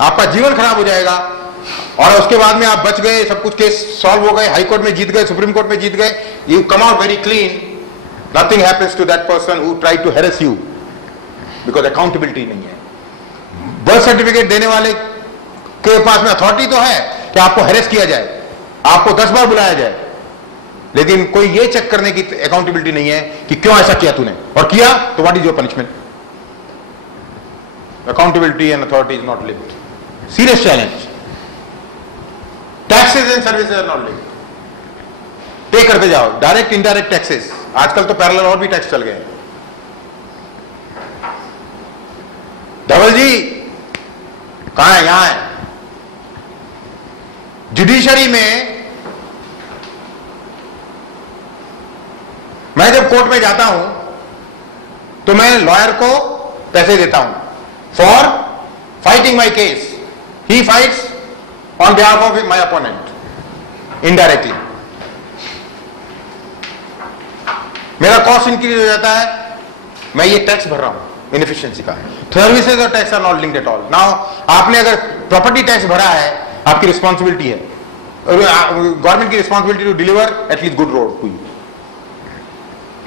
आपका जीवन खराब हो जाएगा, और उसके बाद में आप बच गए, सब कुछ केस सॉल्व हो गए, हाई कोर्ट में जीत गए, सुप्रीम कोर्ट में जीत गए, you come out very clean, nothing happens to that person who tried to harass you, because accountability नहीं है। बर्थ सर्टिफिकेट देने वाले के पास में अथॉरिटी तो है कि आपको हैरेस किया जाए, आपको 10 बार बुलाया जाए, लेकिन कोई ये चेक करने की अकाउंटेबिलिटी नहीं है कि क्यों ऐसा किया तूने, और किया तो what is your punishment. Accountability and authority is not linked, serious challenge. Taxes and services are not linked, pay करते जाओ, डायरेक्ट इनडायरेक्ट टैक्सेस, आजकल तो पैरेलल और भी टैक्स चल गए हैं। धवल जी कहां है? यहां है। जुडिशरी में मैं जब कोर्ट में जाता हूं तो मैं लॉयर को पैसे देता हूं for fighting my case, he fights on behalf of my opponent indirectly. मेरा कॉस्ट इंक्रीज हो जाता है, मैं ये टैक्स भर रहा हूं इनएफिशिएंसी का। सर्विसेज और tax are not linked at all. Now आपने अगर प्रॉपर्टी टैक्स भरा है, आपकी रिस्पॉन्सिबिलिटी है, गवर्नमेंट की responsibility to deliver at least good road to you,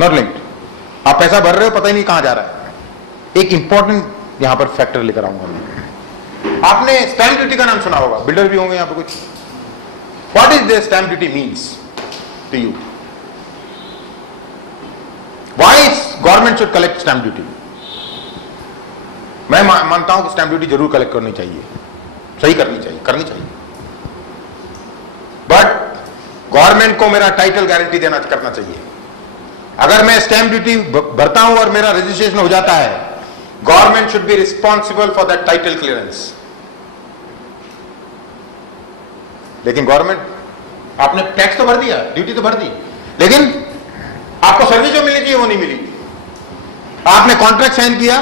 not linked. आप पैसा भर रहे हो, पता ही नहीं कहां जा रहा है। एक इंपॉर्टेंट यहां पर फैक्टर लेकर आऊंगा मैं। आपने स्टैंप ड्यूटी का नाम सुना होगा, बिल्डर भी होंगे यहां पर कुछ। What is the stamp duty means to you? Why government should collect stamp duty? मैं मानता हूं कि स्टैंप ड्यूटी जरूर कलेक्ट करनी चाहिए, सही करनी चाहिए, करनी चाहिए, बट गवर्नमेंट को मेरा टाइटल गारंटी देना करना चाहिए। अगर मैं स्टैंप ड्यूटी भरता हूं और मेरा रजिस्ट्रेशन हो जाता है, government should be responsible for that title clearance. लेकिन गवर्नमेंट, आपने टैक्स तो भर दिया, ड्यूटी तो भर दी, लेकिन आपको सर्विस जो मिलनी चाहिए वो नहीं मिली। आपने कॉन्ट्रैक्ट साइन किया,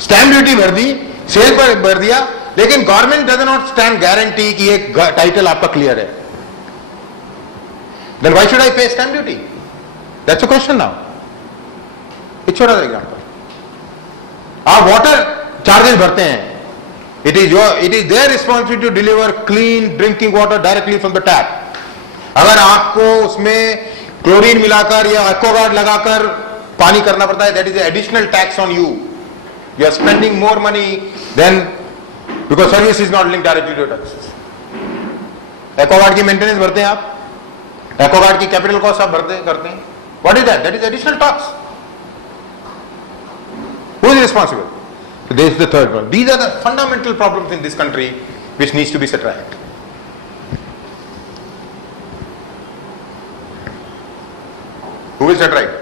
स्टैंप ड्यूटी भर दी, सेल पर भर दिया, लेकिन government does not stand guarantee कि एक टाइटल आपका क्लियर है। Then why should I pay stamp duty? That's a question now. एक छोटा सा एग्जांपल, आप वाटर चार्जेस भरते हैं, it is their responsibility to deliver clean drinking water directly from the tap. अगर आपको उसमें क्लोरीन मिलाकर या एक्वागार्ड लगाकर पानी करना पड़ता है, that is additional tax on you. You are spending more money then, because service is not link directly to taxes. Aquaguard की मेंटेनेंस भरते हैं आप, एक्वागार्ड की कैपिटल कॉस्ट आप भरते करते हैं, what is that? That is additional tax. Who is responsible? So this is the third one. These are the fundamental problems in this country which needs to be set right. Who will set right?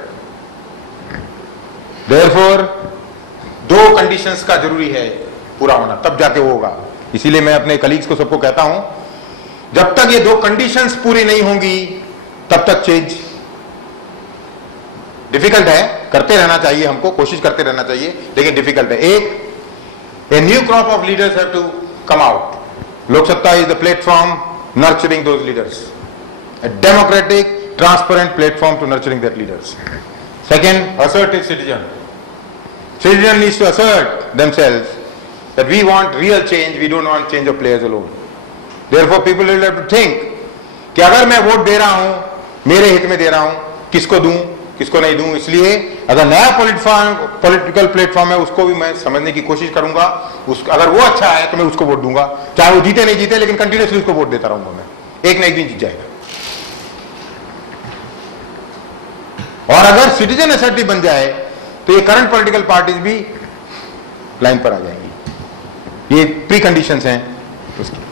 Therefore, दो conditions का जरूरी है पूरा होना, तब जाके वो होगा। इसीलिए मैं अपने कलीग्स को सबको कहता हूं, जब तक ये दो कंडीशंस पूरी नहीं होंगी तब तक चेंज डिफिकल्ट है। करते रहना चाहिए, हमको कोशिश करते रहना चाहिए, लेकिन डिफिकल्ट है। एक, a new crop of leaders have to come out. Lok Satta is the platform nurturing those leaders, a democratic, transparent platform to nurturing their leaders. Second, assertive citizen. Citizen needs to assert themselves that we want real change, we don't want change of players alone. Therefore, people will have to think कि अगर मैं vote दे रहा हूं, मेरे हित में दे रहा हूं, किसको दूं, किसको नहीं दूं। इसलिए अगर नया पॉलिटिकल प्लेटफॉर्म है, उसको भी मैं समझने की कोशिश करूंगा। अगर वो अच्छा है तो मैं उसको वोट दूंगा, चाहे वो जीते नहीं जीते, लेकिन कंटिन्यूसली उसको वोट देता रहूंगा। मैं एक न एक दिन जीत जाएगा। और अगर सिटीजन असर्टिव बन जाए तो ये करंट पॉलिटिकल पार्टीज भी लाइन पर आ जाएंगी। ये प्री कंडीशंस हैं उसकी।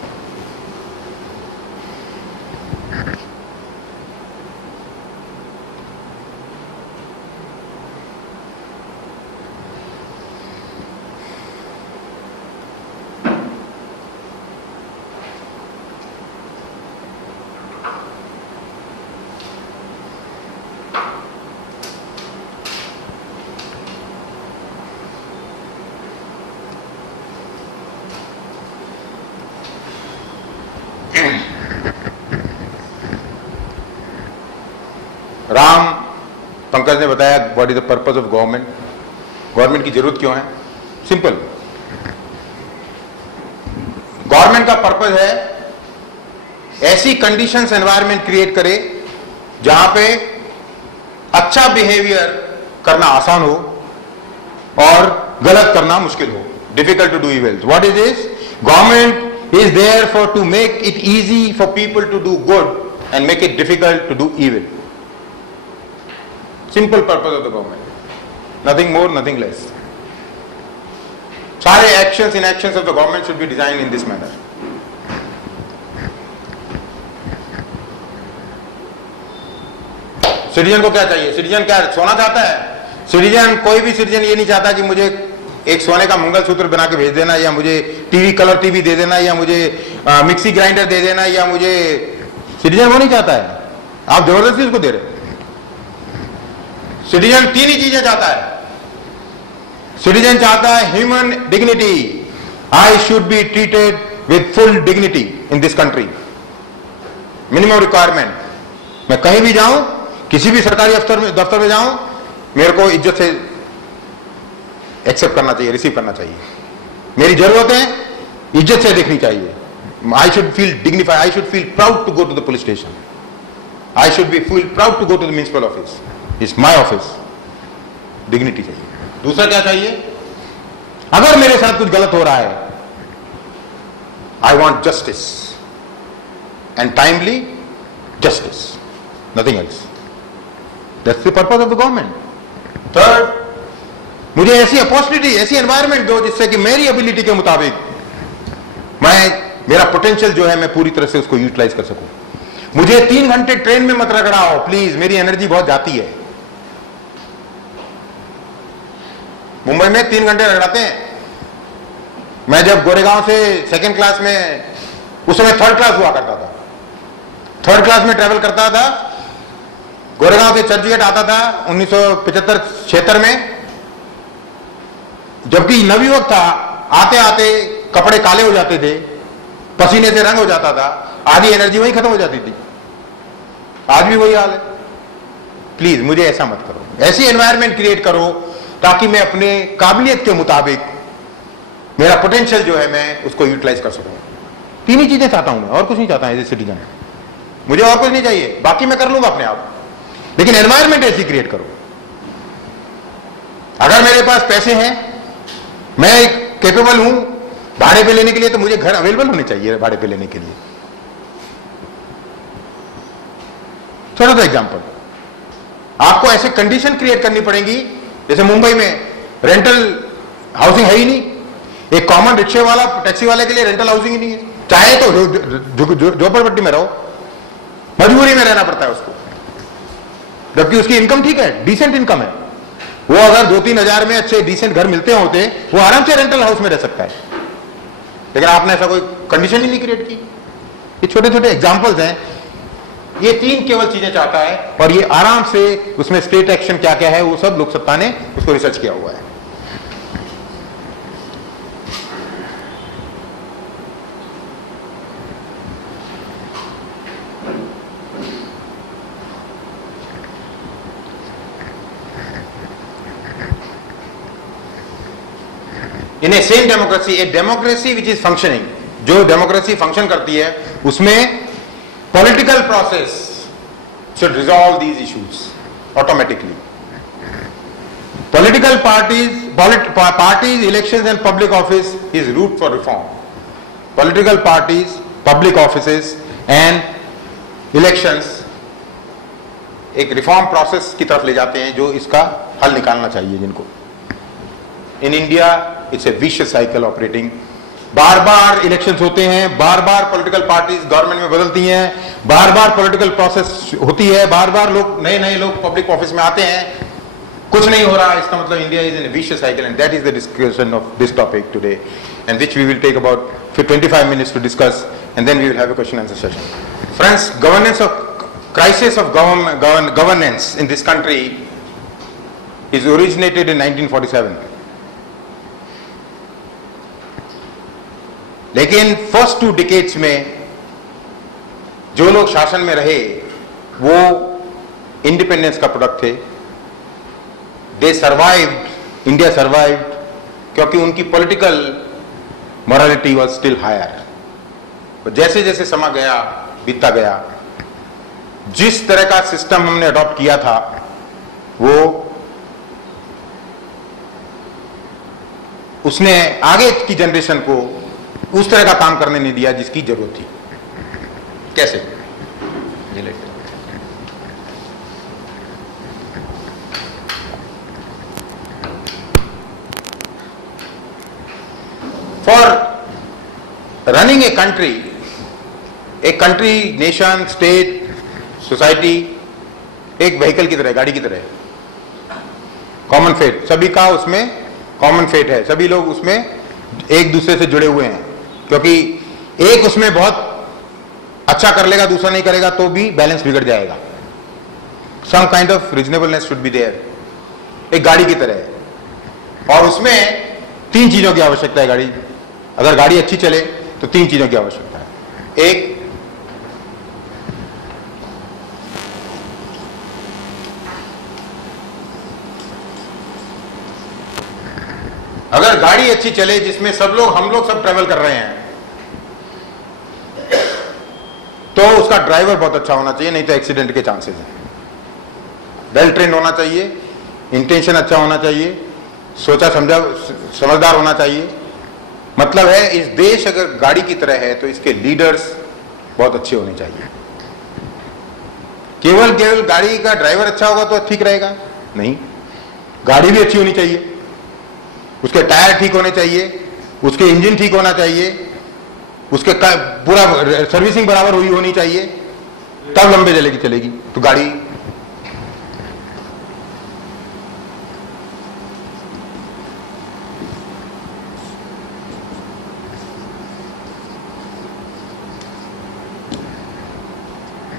राम पंकज ने बताया what is the purpose of government. Government की जरूरत क्यों है? सिंपल, गवर्नमेंट का पर्पज है ऐसी कंडीशंस एनवायरनमेंट क्रिएट करे जहां पे अच्छा बिहेवियर करना आसान हो और गलत करना मुश्किल हो, difficult to do evils. What is this? Government is there for to make it easy for people to do good and make it difficult to do evil. Simple purpose of the government. Nothing more, nothing less. सारे actions, inactions of the government should be designed in this manner. Citizen को क्या चाहिए? Citizen क्या सोना चाहता है? Citizen, कोई भी सिटीजन ये नहीं चाहता कि मुझे एक सोने का मंगलसूत्र बना के भेज देना, या मुझे टीवी, कलर टीवी दे देना, या मुझे मिक्सी ग्राइंडर दे देना, या मुझे, सिटीजन वो नहीं चाहता है. आप जबरदस्ती उसको दे रहे. सिटीजन तीन ही चीजें चाहता है. सिटीजन चाहता है human dignity. I should be treated with full dignity in this country. Minimum requirement. मैं कहीं भी जाऊं, किसी भी सरकारी दफ्तर में जाऊं, मेरे को इज्जत से एक्सेप्ट करना चाहिए, रिसीव करना चाहिए. मेरी जरूरतें इज्जत से देखनी चाहिए. I should feel dignified. I should feel proud to go to the police station. I should feel proud to go to the municipal office. It's my office. Dignity चाहिए. दूसरा क्या चाहिए? अगर मेरे साथ कुछ गलत हो रहा है, I want justice and timely justice. Nothing else. That's the purpose of the government. Third, मुझे ऐसी अपॉर्चुनिटी, ऐसी एनवायरमेंट दो जिससे कि मेरी एबिलिटी के मुताबिक मेरा पोटेंशियल जो है मैं पूरी तरह से उसको यूटिलाइज कर सकूं. मुझे 3 घंटे ट्रेन में मत रगड़ाओ प्लीज, मेरी एनर्जी बहुत जाती है. मुंबई में 3 घंटे रगड़ाते हैं. मैं जब गोरेगांव से सेकंड क्लास में, उस समय थर्ड क्लास हुआ करता था, थर्ड क्लास में ट्रेवल करता था, गोरेगांव से चर्चगेट आता था 1975-76 में. जबकि नवयुवक था, आते आते कपड़े काले हो जाते थे, पसीने से रंग हो जाता था, आधी एनर्जी वहीं खत्म हो जाती थी. आज भी वही हाल है. प्लीज मुझे ऐसा मत करो. ऐसी एनवायरनमेंट क्रिएट करो ताकि मैं अपने काबिलियत के मुताबिक मेरा पोटेंशियल जो है मैं उसको यूटिलाइज कर सकूं. तीन ही चीजें चाहता हूं मैं, और कुछ नहीं चाहता एज ए सिटीजन. मुझे और कुछ नहीं चाहिए, बाकी मैं कर लूंगा अपने आप, लेकिन एनवायरनमेंट ऐसी क्रिएट करो. अगर मेरे पास पैसे हैं, मैं कैपेबल हूं भाड़े पे लेने के लिए, तो मुझे घर अवेलेबल होने चाहिए भाड़े पे लेने के लिए. छोटा सा एग्जांपल, आपको ऐसे कंडीशन क्रिएट करनी पड़ेंगी. जैसे मुंबई में रेंटल हाउसिंग है ही नहीं. एक कॉमन रिक्शे वाला, टैक्सी वाले के लिए रेंटल हाउसिंग ही नहीं है. चाहे तो झोपड़पट्टी में रहो, मजबूरी में रहना पड़ता है उसको, जबकि उसकी इनकम ठीक है, डिसेंट इनकम है. वो अगर 2-3 हजार में अच्छे डिसेंट घर मिलते होते, वो आराम से रेंटल हाउस में रह सकता है. लेकिन आपने ऐसा कोई कंडीशन ही नहीं क्रिएट की. ये छोटे छोटे एग्जांपल्स हैं. ये तीन केवल चीजें चाहता है, और ये आराम से उसमें स्टेट एक्शन क्या क्या है वो सब लोक सत्ता ने उसको रिसर्च किया हुआ है. In a same democracy, a democracy which is functioning, जो डेमोक्रेसी फंक्शन करती है उसमें political process should resolve these issues automatically. Political parties, elections and public office is route for reform. Political parties, public offices and elections एक reform process की तरफ ले जाते हैं जो इसका हल निकालना चाहिए जिनको. In India it's a vicious cycle operating. Bar bar elections होते हैं, बार बार पॉलिटिकल पार्टीज गवर्नमेंट में बदलती हैं, बार बार पॉलिटिकल प्रोसेस होती है, बार बार लोग नए लोग पब्लिक ऑफिस में आते हैं, कुछ नहीं हो रहा. इसका मतलब India is in a vicious cycle, and that is the discussion of this topic today, and which we will take about 25 minutes to discuss, and then we will have a question and answer session. Friends, crisis of governance in this country is originated in 1947. लेकिन first 2 decades में जो लोग शासन में रहे वो independence का product थे. दे सर्वाइव्ड, इंडिया सर्वाइव्ड, क्योंकि उनकी political morality was still higher. जैसे जैसे समय गया, बीतता गया, जिस तरह का सिस्टम हमने अडॉप्ट किया था वो उसने आगे की जनरेशन को उस तरह का काम करने नहीं दिया जिसकी जरूरत थी। कैसे? For running a country, nation, state, society एक व्हीकल की तरह, गाड़ी की तरह, कॉमन फेट, सभी का उसमें कॉमन फेट है, सभी लोग उसमें एक दूसरे से जुड़े हुए हैं, क्योंकि एक उसमें बहुत अच्छा कर लेगा, दूसरा नहीं करेगा तो भी बैलेंस बिगड़ जाएगा। Some kind of reasonableness should be there, एक गाड़ी की तरह है। और उसमें 3 चीजों की आवश्यकता है। गाड़ी, अगर गाड़ी अच्छी चले तो 3 चीजों की आवश्यकता है। एक, अगर गाड़ी अच्छी चले जिसमें हम लोग सब ट्रेवल कर रहे हैं, तो उसका ड्राइवर बहुत अच्छा होना चाहिए, नहीं तो एक्सीडेंट के चांसेस हैं। वेल ट्रेंड होना चाहिए, इंटेंशन अच्छा होना चाहिए, सोचा समझा समझदार होना चाहिए। मतलब है इस देश अगर गाड़ी की तरह है तो इसके लीडर्स बहुत अच्छे होने चाहिए। केवल गाड़ी का ड्राइवर अच्छा होगा तो ठीक रहेगा? नहीं, गाड़ी भी अच्छी होनी चाहिए, उसके टायर ठीक होने चाहिए, उसके इंजन ठीक होना चाहिए, उसके पूरा सर्विसिंग बराबर हुई होनी चाहिए, तब लंबे चलेगी। तो गाड़ी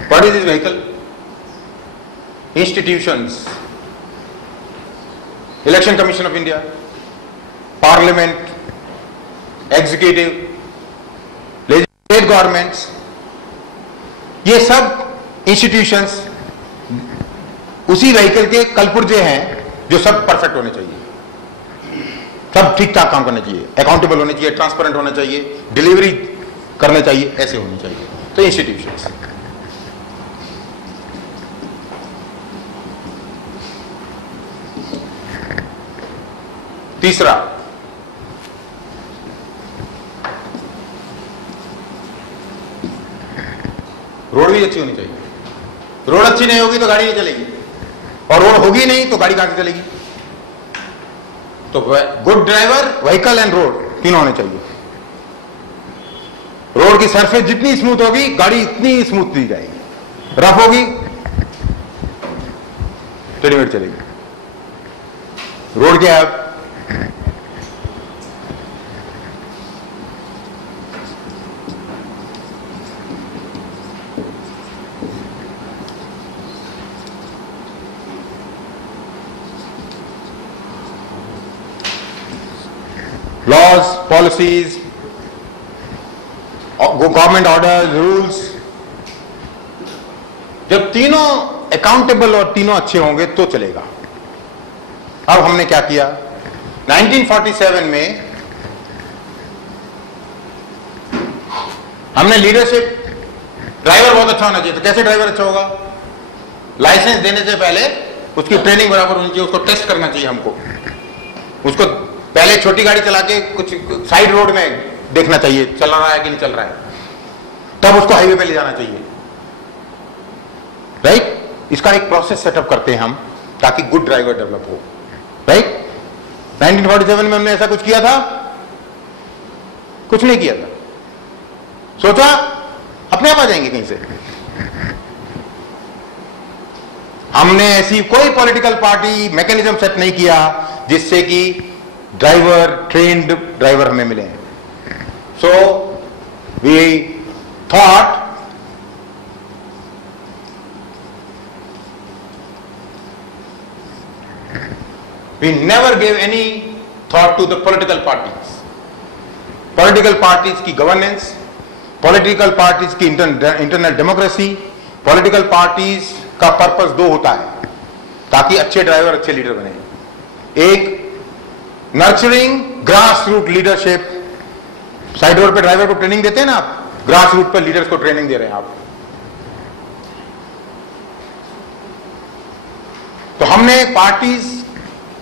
What is this vehicle? Institutions, Election Commission of India, Parliament, Executive, Legislative governments, ये सब इंस्टीट्यूशंस उसी व्हीकल के कलपुर्जे हैं जो सब परफेक्ट होने चाहिए, सब ठीक ठाक काम करने चाहिए, अकाउंटेबल होने चाहिए, ट्रांसपेरेंट होना चाहिए, डिलीवरी करने चाहिए, ऐसे होने चाहिए। तो इंस्टीट्यूशंस। तीसरा, रोड भी अच्छी होनी चाहिए। रोड अच्छी नहीं होगी तो गाड़ी नहीं चलेगी, और रोड होगी नहीं तो गाड़ी कहां से चलेगी? तो good driver, vehicle and road तीनों होने चाहिए। रोड की सरफेस जितनी स्मूथ होगी गाड़ी इतनी स्मूथ दी जाएगी, रफ होगी तो लिमिट चलेगी। रोड क्या है? Laws, policies, government orders, rules, जब तीनों अकाउंटेबल और तीनों अच्छे होंगे तो चलेगा। अब हमने क्या किया, 1947 में हमने लीडरशिप, ड्राइवर बहुत अच्छा होना चाहिए। तो कैसे ड्राइवर अच्छा होगा? लाइसेंस देने से पहले उसकी ट्रेनिंग बराबर होनी चाहिए, उसको टेस्ट करना चाहिए हमको, उसको पहले छोटी गाड़ी चला के कुछ साइड रोड में देखना चाहिए चल रहा है कि नहीं चल रहा है, तब उसको हाईवे पे ले जाना चाहिए। राइट? इसका एक प्रोसेस सेटअप करते हैं हम ताकि गुड ड्राइवर डेवलप हो। राइट? 1947 में हमने ऐसा कुछ किया था? कुछ नहीं किया था। सोचा अपने आप आ जाएंगे कहीं से। हमने ऐसी कोई पॉलिटिकल पार्टी मैकेनिज्म सेट नहीं किया जिससे कि ड्राइवर, ट्रेन्ड ड्राइवर हमें मिले। So we thought we never gave any thought to the political parties. Political parties की governance, political parties की internal democracy, political parties का पर्पस दो होता है ताकि अच्छे ड्राइवर, अच्छे लीडर बने। एक nurturing grass root leadership, side road पे ड्राइवर को ट्रेनिंग देते हैं ना आप, ग्रास रूट पर लीडर्स को ट्रेनिंग दे रहे हैं आप। तो हमने पार्टीज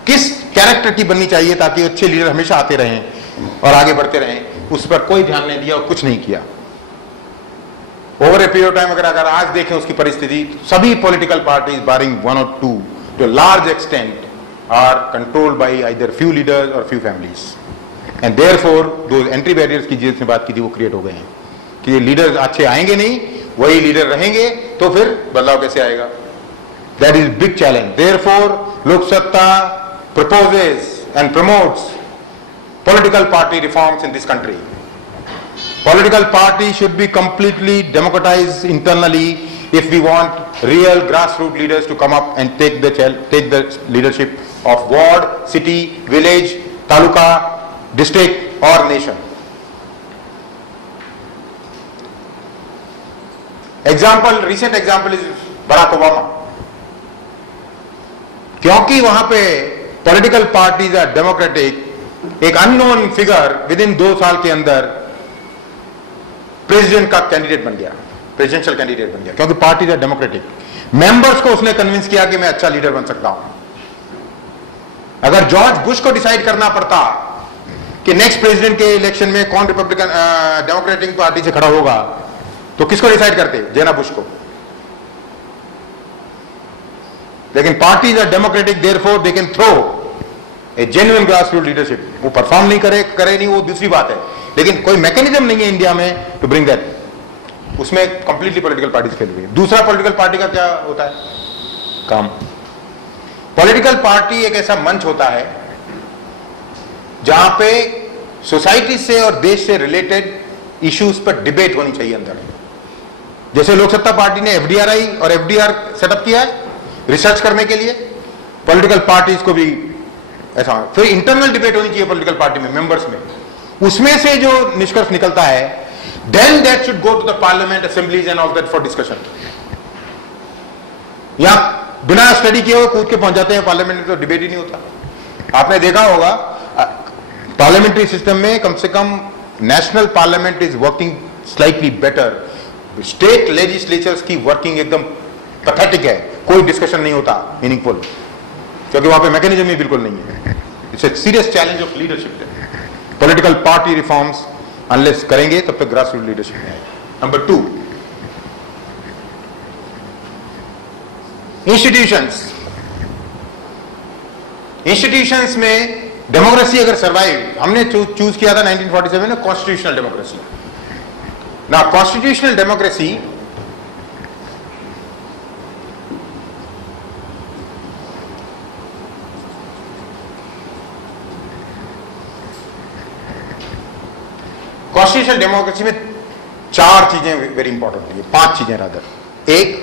किस कैरेक्टर की बननी चाहिए ताकि अच्छे लीडर हमेशा आते रहें और आगे बढ़ते रहें, उस पर कोई ध्यान नहीं दिया और कुछ नहीं किया। Over a period of time अगर आज देखें उसकी परिस्थिति, सभी पॉलिटिकल पार्टीज बारिंग वन और two to large extent are controlled by either few leaders और few families, and therefore those entry barriers की जिसने बात की थी वो क्रिएट हो गए हैं कि ये लीडर्स अच्छे आएंगे नहीं, वही लीडर रहेंगे, तो फिर बदलाव कैसे आएगा? That is big challenge. Therefore लोक सत्ता proposes and promotes political party reforms in this country. Political party should be completely democratized internally if we want real grassroots leaders to come up and take the leadership of ward, city, village, taluka, district or nation. Recent example is Barack Obama. क्योंकि वहां पे political parties are democratic, एक unknown figure with in 2 साल के अंदर president का candidate बन गया, प्रेसिडेंशियल कैंडिडेट बन गया, क्योंकि पार्टीज आर डेमोक्रेटिक। मेंबर्स को उसने कन्विंस किया कि मैं अच्छा लीडर बन सकता हूं। अगर जॉर्ज बुश को डिसाइड करना पड़ता कि नेक्स्ट प्रेसिडेंट के इलेक्शन में कौन रिपब्लिकन डेमोक्रेटिक पार्टी से खड़ा होगा, तो किसको डिसाइड करते? जेना बुश को। लेकिन parties are democratic, therefore they can throw a genuine grassroot leadership. वो परफॉर्म नहीं करे नहीं, वो दूसरी बात है, लेकिन कोई मैकेनिज्म नहीं है इंडिया में टू ब्रिंग दैट। उसमें कंप्लीटली पॉलिटिकल पार्टीज फेल हुई। दूसरा, पॉलिटिकल पार्टी का क्या होता है काम? पॉलिटिकल पार्टी एक ऐसा मंच होता है जहां पे सोसाइटी से और देश से रिलेटेड इश्यूज पर डिबेट होनी चाहिए अंदर। जैसे लोक सत्ता पार्टी ने एफडीआरआई और एफडीआर सेटअप किया है रिसर्च करने के लिए, पॉलिटिकल पार्टीज को भी ऐसा। फिर इंटरनल डिबेट होनी चाहिए पॉलिटिकल पार्टी में, मेंबर्स में। उसमें से जो निष्कर्ष निकलता है, then that should go to the parliament assemblies and all that for discussion. या बिना स्टडी किए हुए कूद के पहुंच जाते हैं पार्लियामेंट में, तो डिबेट ही नहीं होता। आपने देखा होगा पार्लियामेंट्री सिस्टम में कम से कम national parliament is working slightly better. State legislatures की वर्किंग एकदम पैथेटिक है, कोई डिस्कशन नहीं होता मीनिंगफुल, क्योंकि वहां पे मैकेनिज्म ही बिल्कुल नहीं है। It's a serious challenge of leadership. Political party reforms unless करेंगे तब तक ग्रासरूट लीडरशिप में आएगा। नंबर 2, इंस्टीट्यूशंस में डेमोक्रेसी अगर सर्वाइव, हमने चूज किया था 1947 में कॉन्स्टिट्यूशनल डेमोक्रेसी। ना कॉन्स्टिट्यूशनल डेमोक्रेसी कॉन्स्टिट्यूशनल डेमोक्रेसी में 4 चीजें वेरी इंपॉर्टेंट है, 5 चीजें रादर। एक,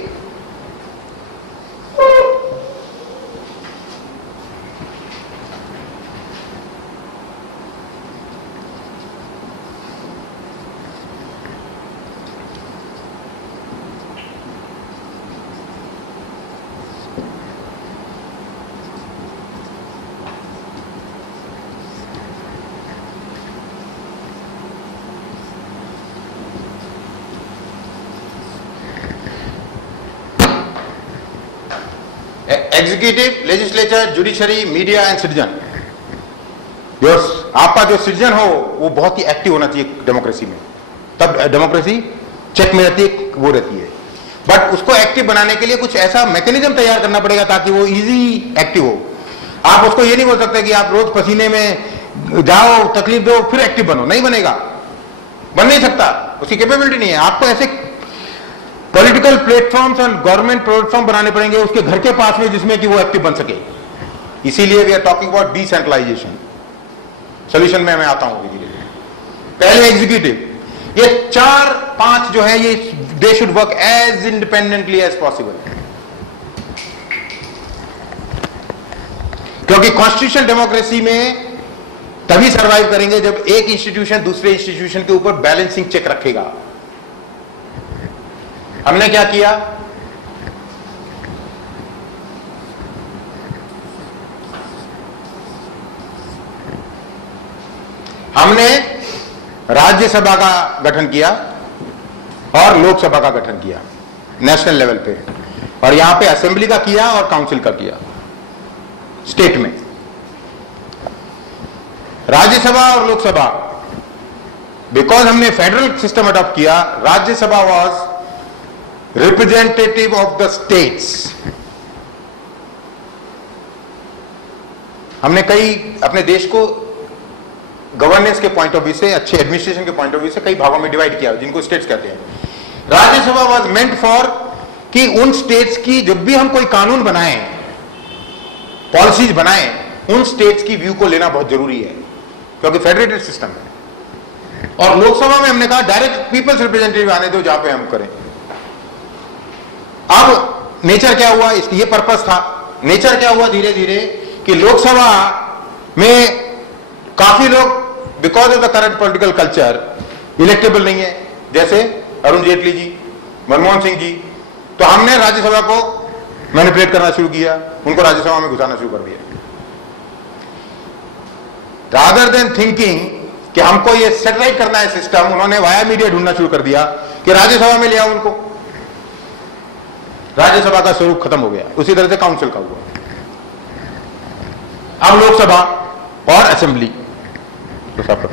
executive, legislature, judiciary, media and citizen. आपका जो सिटीजन हो वो बहुत ही एक्टिव होना चाहिए डेमोक्रेसी में, तब डेमोक्रेसी चेक में रहती है, वो रहती है। बट उसको एक्टिव बनाने के लिए कुछ ऐसा मैकेनिज्म तैयार करना पड़ेगा ताकि वो इजी एक्टिव हो। आप उसको ये नहीं बोल सकते कि आप रोज पसीने में जाओ, तकलीफ दो, फिर एक्टिव बनो, नहीं बनेगा, बन नहीं सकता, उसकी कैपेबिलिटी नहीं है। आपको ऐसे पॉलिटिकल प्लेटफॉर्म्स और गवर्नमेंट प्लेटफॉर्म बनाने पड़ेंगे उसके घर के पास में, जिसमें कि वो एक्टिव बन सके। इसीलिए we are talking about decentralisation. Solution में मैं आता हूं धीरे धीरे। पहले एग्जीक्यूटिव, ये 4-5 जो है ये they should work as independently as possible, क्योंकि कॉन्स्टिट्यूशनल डेमोक्रेसी में तभी सर्वाइव करेंगे जब एक इंस्टीट्यूशन दूसरे इंस्टीट्यूशन के ऊपर बैलेंसिंग चेक रखेगा। हमने क्या किया, हमने राज्यसभा का गठन किया और लोकसभा का गठन किया नेशनल लेवल पे, और यहां पे असेंबली का किया और काउंसिल का किया स्टेट में। राज्यसभा और लोकसभा, बिकॉज हमने फेडरल सिस्टम अडॉप्ट किया, Rajya Sabha was representative of the states. हमने कई अपने देश को गवर्नेंस के पॉइंट ऑफ व्यू से, अच्छे एडमिनिस्ट्रेशन के पॉइंट ऑफ व्यू से कई भागों में डिवाइड किया, जिनको स्टेट्स कहते हैं। राज्यसभा वाज मेंट फॉर कि उन स्टेट्स की जब भी हम कोई कानून बनाएं, पॉलिसीज बनाएं, उन स्टेट्स की व्यू को लेना बहुत जरूरी है, क्योंकि फेडरेटेड सिस्टम है। और लोकसभा में हमने कहा डायरेक्ट पीपल्स रिप्रेजेंटेटिव आने दो, जहां पे हम करें। अब नेचर क्या हुआ, ये पर्पस था। नेचर क्या हुआ धीरे धीरे कि लोकसभा में काफी लोग because of the current political culture electable नहीं है, जैसे अरुण जेटली जी, मनमोहन सिंह जी। तो हमने राज्यसभा को मैनिपुलेट करना शुरू किया, उनको राज्यसभा में घुसाना शुरू कर दिया। रादर देन थिंकिंग कि हमको ये सेटराइट करना है सिस्टम, उन्होंने वाया मीडिया ढूंढना शुरू कर दिया कि राज्यसभा में ले आओ उनको। राज्यसभा का स्वरूप खत्म हो गया, उसी तरह से काउंसिल का हुआ। अब लोकसभा और असेंबली तो सब